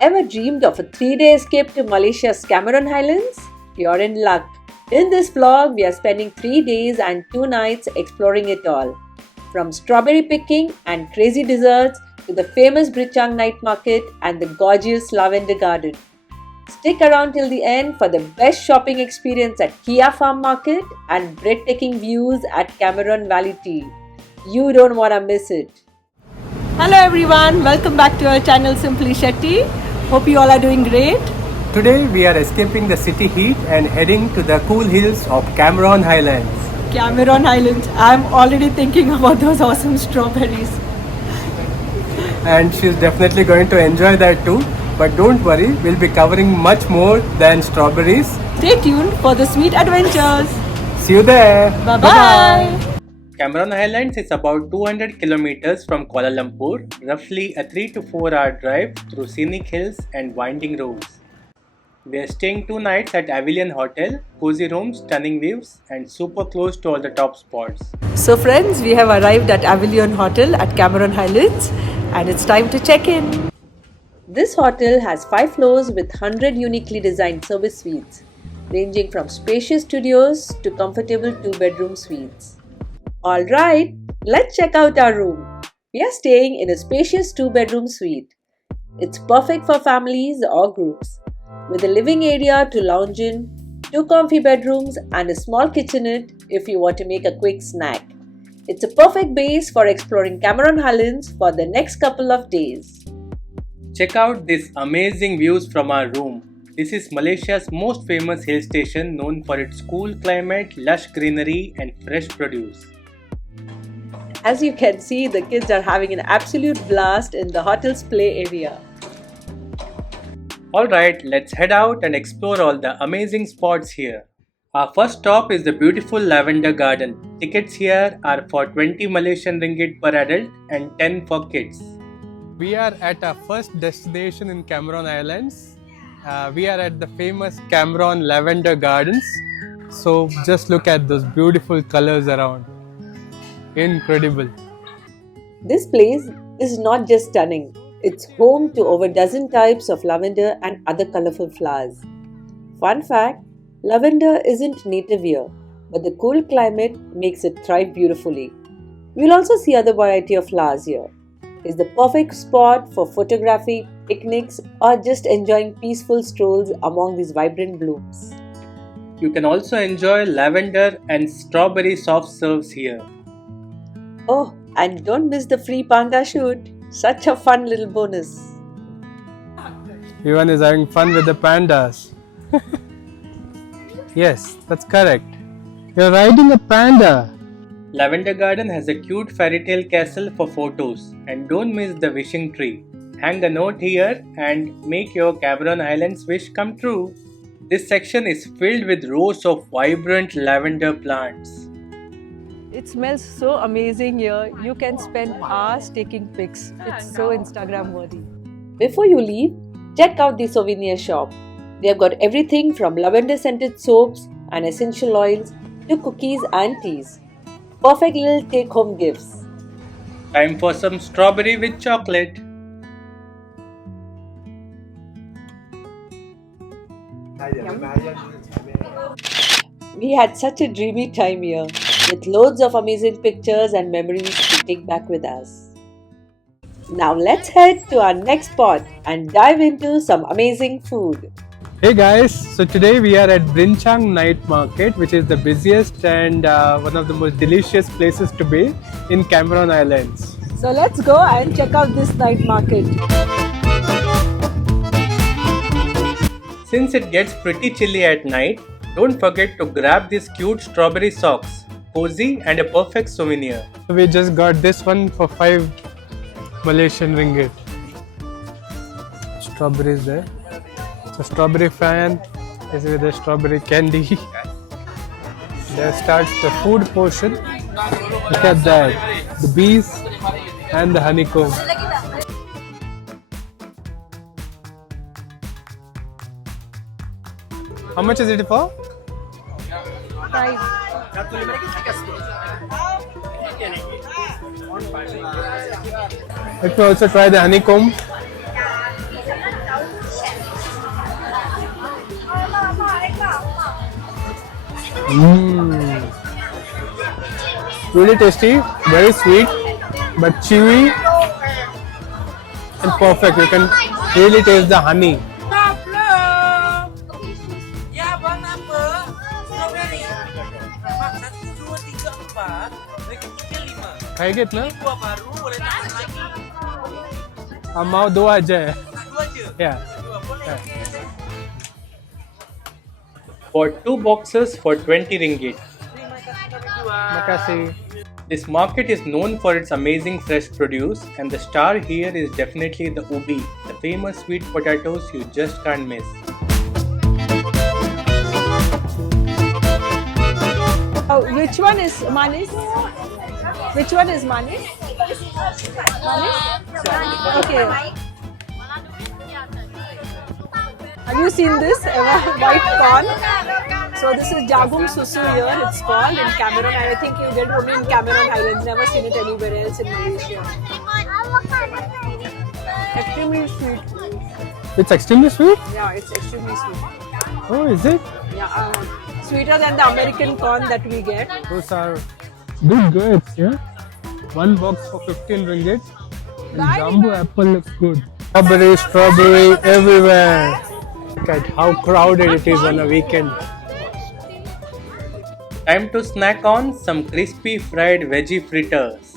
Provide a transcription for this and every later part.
Ever dreamed of a 3-day escape to Malaysia's Cameron Highlands? You're in luck. In this vlog, we are spending 3 days and 2 nights exploring it all. From strawberry picking and crazy desserts to the famous Brichang night market and the gorgeous lavender garden. Stick around till the end for the best shopping experience at Kia Farm Market and breathtaking views at Cameron Valley Tea. You don't want to miss it. Hello everyone, welcome back to our channel Simply Shetty. Hope you all are doing great. Today we are escaping the city heat and heading to the cool hills of Cameron Highlands. Cameron Highlands, I'm already thinking about those awesome strawberries. And she's definitely going to enjoy that too. But don't worry, we'll be covering much more than strawberries. Stay tuned for the sweet adventures. See you there. Bye-bye. Cameron Highlands is about 200 kilometers from Kuala Lumpur, roughly a 3 to 4 hour drive through scenic hills and winding roads. We are staying 2 nights at Avilion Hotel, cozy rooms, stunning views and super close to all the top spots. So friends, we have arrived at Avilion Hotel at Cameron Highlands and it's time to check in. This hotel has 5 floors with 100 uniquely designed service suites, ranging from spacious studios to comfortable 2-bedroom suites. Alright, let's check out our room. We are staying in a spacious 2-bedroom suite. It's perfect for families or groups, with a living area to lounge in, 2 comfy bedrooms and a small kitchenette if you want to make a quick snack. It's a perfect base for exploring Cameron Highlands for the next couple of days. Check out these amazing views from our room. This is Malaysia's most famous hill station, known for its cool climate, lush greenery and fresh produce. As you can see, the kids are having an absolute blast in the hotel's play area. Alright, let's head out and explore all the amazing spots here. Our first stop is the beautiful Lavender Garden. Tickets here are for 20 Malaysian ringgit per adult and 10 for kids. We are at our first destination in Cameron Highlands. We are at the famous Cameron Lavender Gardens. So just look at those beautiful colors around. Incredible. This place is not just stunning, it's home to over a dozen types of lavender and other colorful flowers. Fun fact, lavender isn't native here, but the cool climate makes it thrive beautifully. We'll also see other variety of flowers here. It's the perfect spot for photography, picnics, or just enjoying peaceful strolls among these vibrant blooms. You can also enjoy lavender and strawberry soft serves here. Oh, and don't miss the free panda shoot. Such a fun little bonus. Everyone is having fun with the pandas. Yes, that's correct. You're riding a panda. Lavender Garden has a cute fairy tale castle for photos. And don't miss the wishing tree. Hang a note here and make your Cameron Highlands wish come true. This section is filled with rows of vibrant lavender plants. It smells so amazing here. You can spend hours taking pics. It's so Instagram worthy. Before you leave, check out the souvenir shop. They have got everything from lavender scented soaps and essential oils to cookies and teas. Perfect little take home gifts. Time for some strawberry with chocolate. We had such a dreamy time here, with loads of amazing pictures and memories to take back with us. Now let's head to our next spot and dive into some amazing food. Hey guys, so today we are at Brichang Night Market, which is the busiest and one of the most delicious places to be in Cameron Highlands. So let's go and check out this night market. Since it gets pretty chilly at night, don't forget to grab these cute strawberry socks, cozy and a perfect souvenir. So we just got this one for 5 Malaysian ringgit. Strawberries there. So strawberry fan is with the strawberry candy. There starts the food portion. Look at that, the bees and the honeycomb. How much is it for? 5. Let me also try the honeycomb. Mmm. Really tasty, very sweet, but chewy and perfect. You can really taste the honey. Ya bang apa? Strawberry. Bang 1, 2, 3, 4. Lagi 5. Kayak gitu na? Buah baru boleh tambah lagi. Mau dua aja ya? 2 aja. Ya. Dua boleh. For 2 boxes for 20 ringgit. Terima kasih kami jual. Makasih. This market is known for its amazing fresh produce, and the star here is definitely the ubi, the famous sweet potatoes you just can't miss. Which one is Manis? Which one is Manis? Manis? Okay. Have you seen this white corn? So this is Jagung Susu here, it's called in Cameron, and I think you get it only in Cameron Highlands, never seen it anywhere else in Malaysia. Extremely sweet. It's extremely sweet? Yeah, it's extremely sweet. Oh, is it? Yeah, sweeter than the American corn that we get. Those are big grapes, yeah? One box for 15 ringgit. And jumbo apple looks good. Strawberry everywhere. Look at how crowded it is on a weekend. Time to snack on some crispy fried veggie fritters.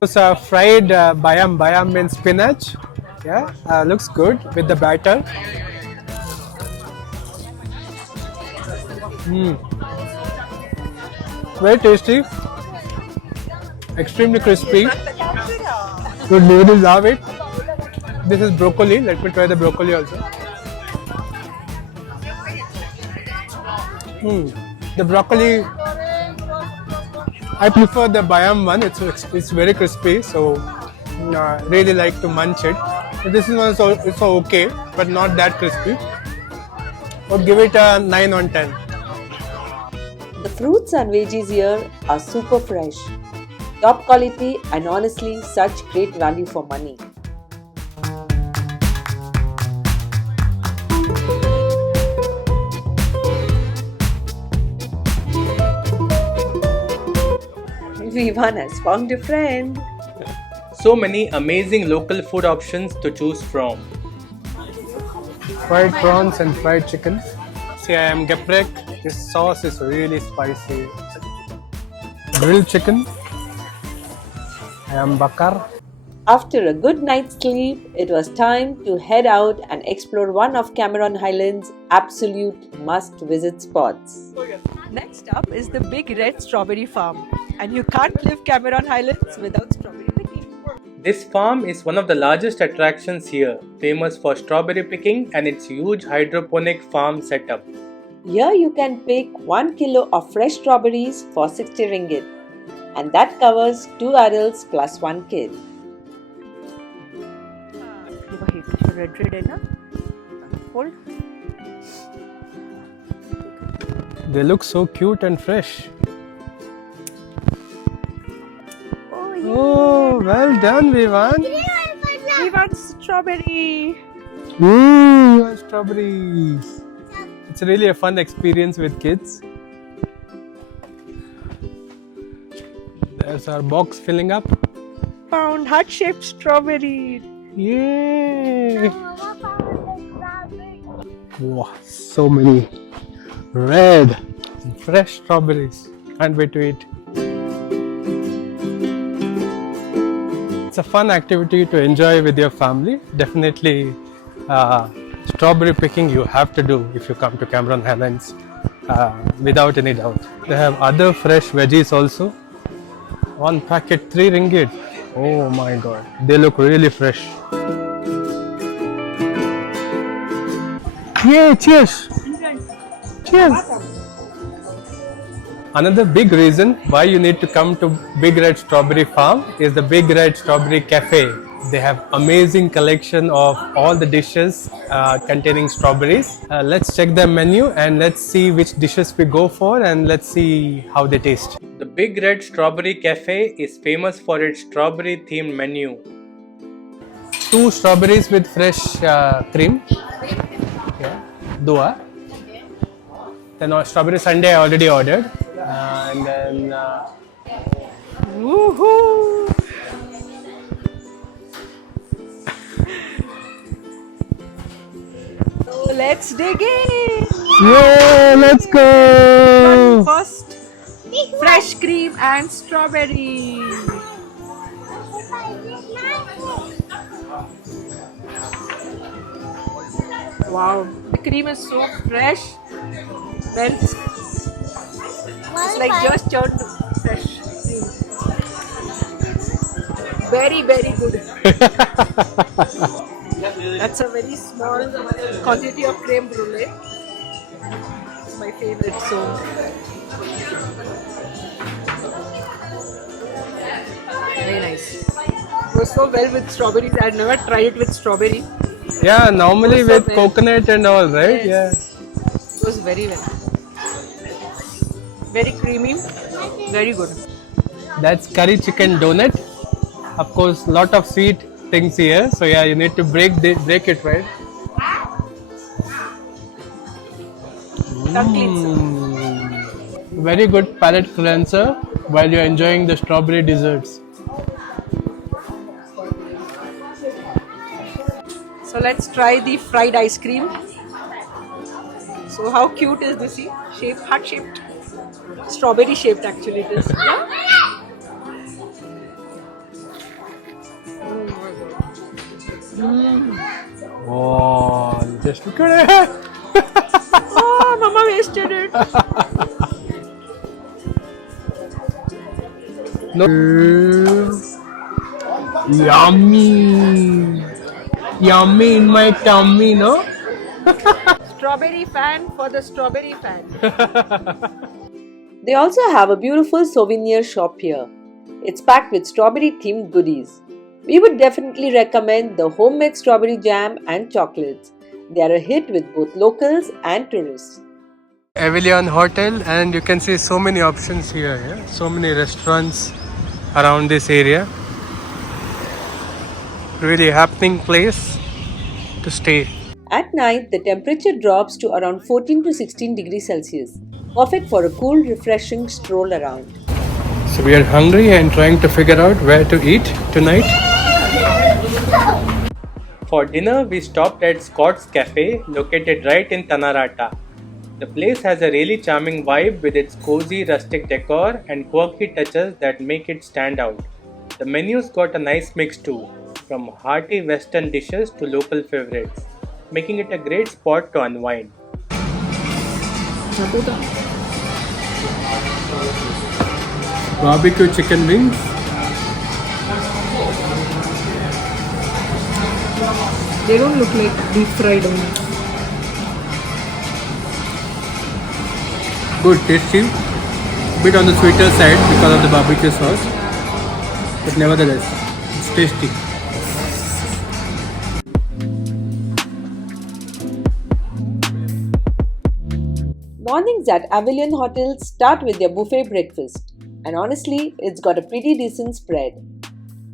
Those are fried bayam. Bayam means spinach. Yeah, looks good with the batter. Very tasty. Extremely crispy. Good noodles love it. This is broccoli. Let me try the broccoli also. The broccoli, I prefer the bayam one. It's very crispy, so really like to munch it. This is also it's okay, but not that crispy. Would give it a 9 on 10. The fruits and veggies here are super fresh, top quality, and honestly such great value for money. Vivan has found a friend. So many amazing local food options to choose from. Fried prawns and fried chicken. See, I am geprek. This sauce is really spicy. Grilled chicken. I am bakar. After a good night's sleep, it was time to head out and explore one of Cameron Highlands' absolute must-visit spots. Next up is the Big Red Strawberry Farm, and you can't leave Cameron Highlands without strawberry picking. This farm is one of the largest attractions here, famous for strawberry picking and its huge hydroponic farm setup. Here you can pick 1 kilo of fresh strawberries for 60 ringgit, and that covers 2 adults plus 1 kid. Hold. They look so cute and fresh. Oh, well done, Vivan. We want strawberry. Strawberries. It's really a fun experience with kids. There's our box filling up. Found heart-shaped strawberry. Yay! Wow, so many red and fresh strawberries. Can't wait to eat. It's a fun activity to enjoy with your family. Definitely strawberry picking you have to do if you come to Cameron Highlands without any doubt. They have other fresh veggies also. One packet 3 ringgit. Oh my god, they look really fresh. Yay, cheers! Cheers! Another big reason why you need to come to Big Red Strawberry Farm is the Big Red Strawberry Cafe. They have amazing collection of all the dishes containing strawberries. Let's check their menu and let's see which dishes we go for, and let's see how they taste. The Big Red Strawberry Cafe is famous for its strawberry themed menu. 2 strawberries with fresh cream. Yeah. Dua. Then strawberry sundae I already ordered. And then woohoo! So let's dig in. Yeah, let's go! First, fresh cream and strawberry. Wow, the cream is so fresh. Melts. It's like just churned fresh cream. Very, very good. That's a very small quantity of creme brulee. It's my favorite, so very nice. It was so well with strawberries. I had never tried it with strawberry. Yeah, normally Also with very- coconut and all, right? Yes. It was very well. Very creamy, very good. Yeah. That's curry chicken donut. Of course, lot of sweet things here. So yeah, you need to break it, right? Tongue cleanser. Very good palate cleanser while you're enjoying the strawberry desserts. So let's try the fried ice cream. So how cute is this? See? Shape, heart shaped. Strawberry shaped actually it is. Oh, just look at it. Oh, Mama wasted it. No. Yummy. Yummy in my tummy, no? Strawberry fan for the strawberry fan. They also have a beautiful souvenir shop here. It's packed with strawberry themed goodies. We would definitely recommend the homemade strawberry jam and chocolates. They are a hit with both locals and tourists. Avillion Hotel, and you can see so many options here. Yeah? So many restaurants around this area. Really happening place to stay. At night, the temperature drops to around 14 to 16 degrees Celsius. Perfect for a cool, refreshing stroll around. So we are hungry and trying to figure out where to eat tonight. For dinner, we stopped at Scott's Cafe, located right in Tanarata. The place has a really charming vibe with its cozy rustic decor and quirky touches that make it stand out. The menu's got a nice mix too, from hearty Western dishes to local favorites, making it a great spot to unwind. Barbecue chicken wings. They don't look like deep fried only. Good, tasty. Bit on the sweeter side because of the barbecue sauce. But nevertheless, it's tasty. Mornings at Avillion Hotel start with their buffet breakfast, and honestly, it's got a pretty decent spread.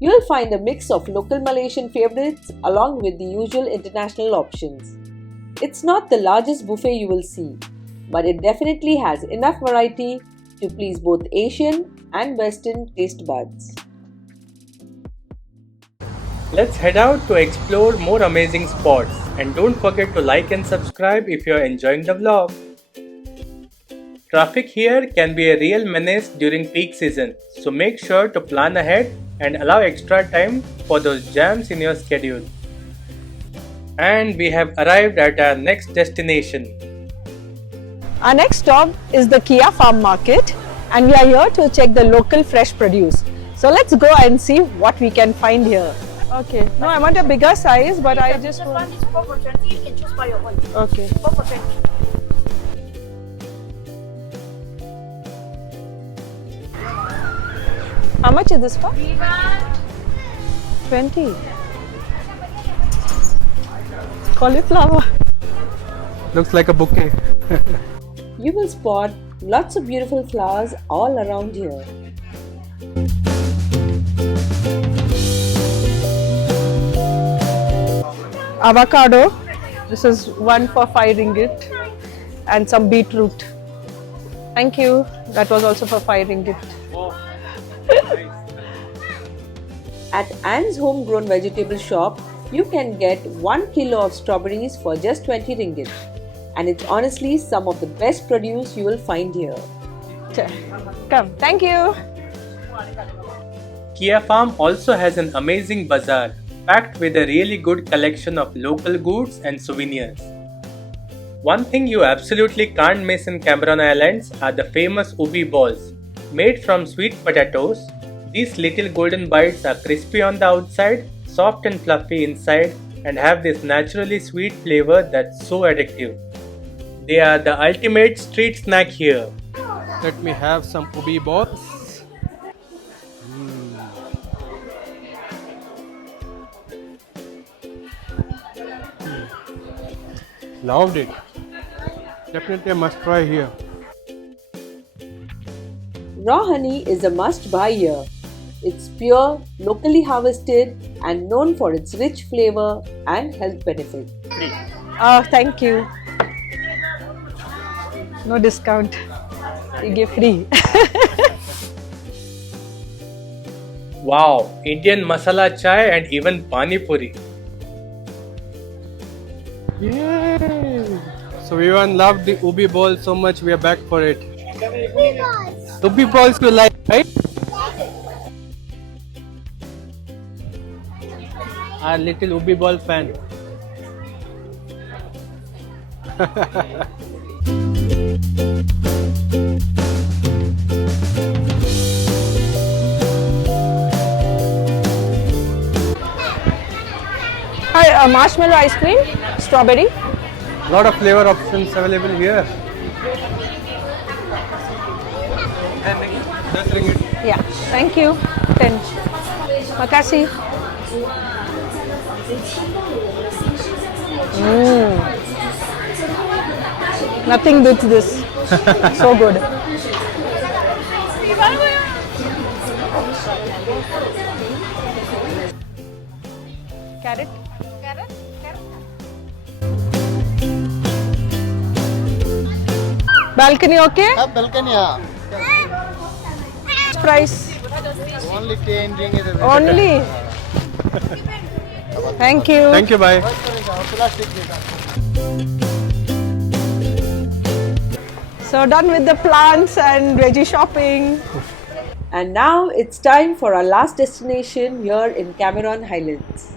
You'll find a mix of local Malaysian favorites along with the usual international options. It's not the largest buffet you will see, but it definitely has enough variety to please both Asian and Western taste buds. Let's head out to explore more amazing spots, and don't forget to like and subscribe if you're enjoying the vlog. Traffic here can be a real menace during peak season, so make sure to plan ahead and allow extra time for those jams in your schedule. And we have arrived at our next destination. Our next stop is the Kia Farm Market, and we are here to check the local fresh produce. So let's go and see what we can find here. Okay. No, I want a bigger size, but I just This want... one is 4 for 20. You can choose by your own. Okay. 4 for 20. How much is this for? 20. Cauliflower. Looks like a bouquet. You will spot lots of beautiful flowers all around here. Avocado. This is one for 5 ringgit. and some beetroot. Thank you. That was also for 5 ringgit. At Anne's homegrown vegetable shop, you can get 1 kilo of strawberries for just 20 ringgit. And it's honestly some of the best produce you will find here. Come. Thank you. Kia Farm also has an amazing bazaar packed with a really good collection of local goods and souvenirs. One thing you absolutely can't miss in Cameron Islands are the famous ubi balls. Made from sweet potatoes, these little golden bites are crispy on the outside, soft and fluffy inside, and have this naturally sweet flavor that's so addictive. They are the ultimate street snack here. Let me have some ubi balls. Loved it. Definitely a must try here. Raw honey is a must buy here. It's pure, locally harvested, and known for its rich flavor and health benefit. Oh, thank you. No discount. You give free. Wow, Indian masala chai and even pani puri. Yay! So everyone loved the ubi ball so much, we are back for it. Ubi balls you like, right? Our little ubi ball fan. Hi, marshmallow ice cream, strawberry. Lot of flavor options available here. Just ring it. Yeah, thank you. 10. Makasih. Nothing beats this. So good. Carrot. Balcony okay? Balcony, yeah. Price. Only 10 ringgit. Only. Thank you. Thank you, bye. So done with the plants and veggie shopping. And now it's time for our last destination here in Cameron Highlands.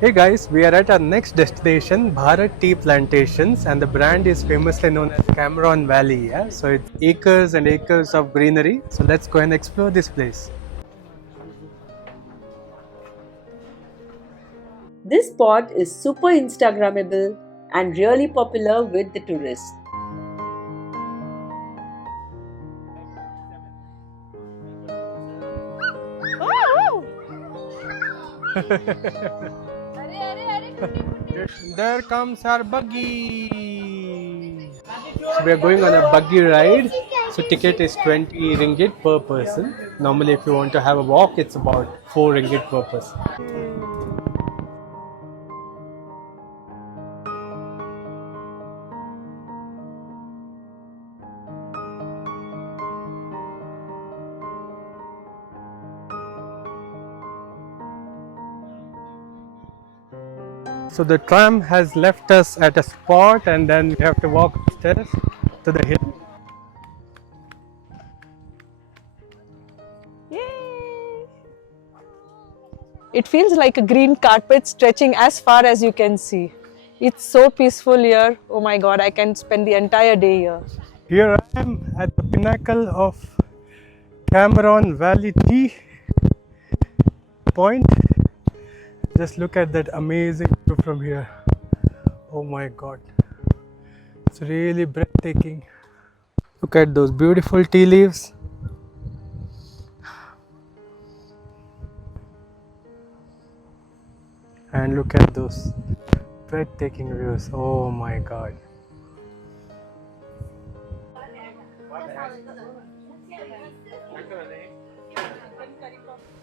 Hey guys, we are at our next destination, Bharat Tea Plantations, and the brand is famously known as Cameron Valley. Yeah? So it's acres and acres of greenery. So let's go and explore this place. This spot is super Instagrammable and really popular with the tourists. There comes our buggy. So we are going on a buggy ride. So ticket is 20 ringgit per person. Normally if you want to have a walk, it's about 4 ringgit per person. So the tram has left us at a spot and then we have to walk upstairs to the hill. Yay! It feels like a green carpet stretching as far as you can see. It's so peaceful here. Oh my god, I can spend the entire day here. Here I am at the pinnacle of Cameron Valley Tea Point. Just look at that amazing view from here. Oh my god. It's really breathtaking. Look at those beautiful tea leaves. And look at those breathtaking views. Oh my god.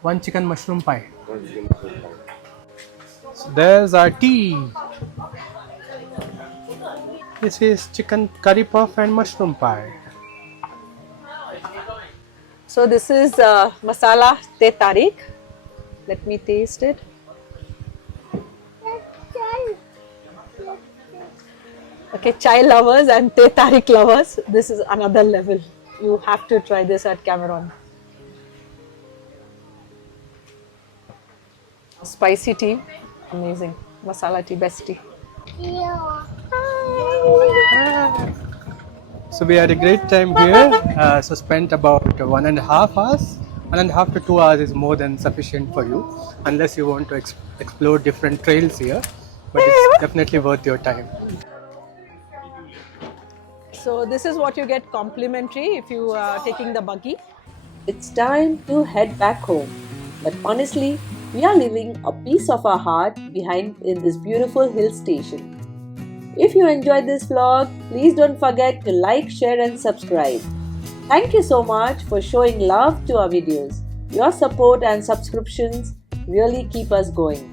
One chicken mushroom pie. So there's our tea. This is chicken curry puff and mushroom pie. So this is masala te tarik. Let me taste it. Okay, chai lovers and te tarik lovers, this is another level. You have to try this at Cameron. Spicy tea, amazing. Masala tea, best tea. So we had a great time here. So spent about 1.5 hours. 1.5 to 2 hours is more than sufficient for you, unless you want to explore different trails here. But it's definitely worth your time. So this is what you get complimentary if you are taking the buggy. It's time to head back home. But honestly, we are leaving a piece of our heart behind in this beautiful hill station. If you enjoyed this vlog, please don't forget to like, share and subscribe. Thank you so much for showing love to our videos. Your support and subscriptions really keep us going.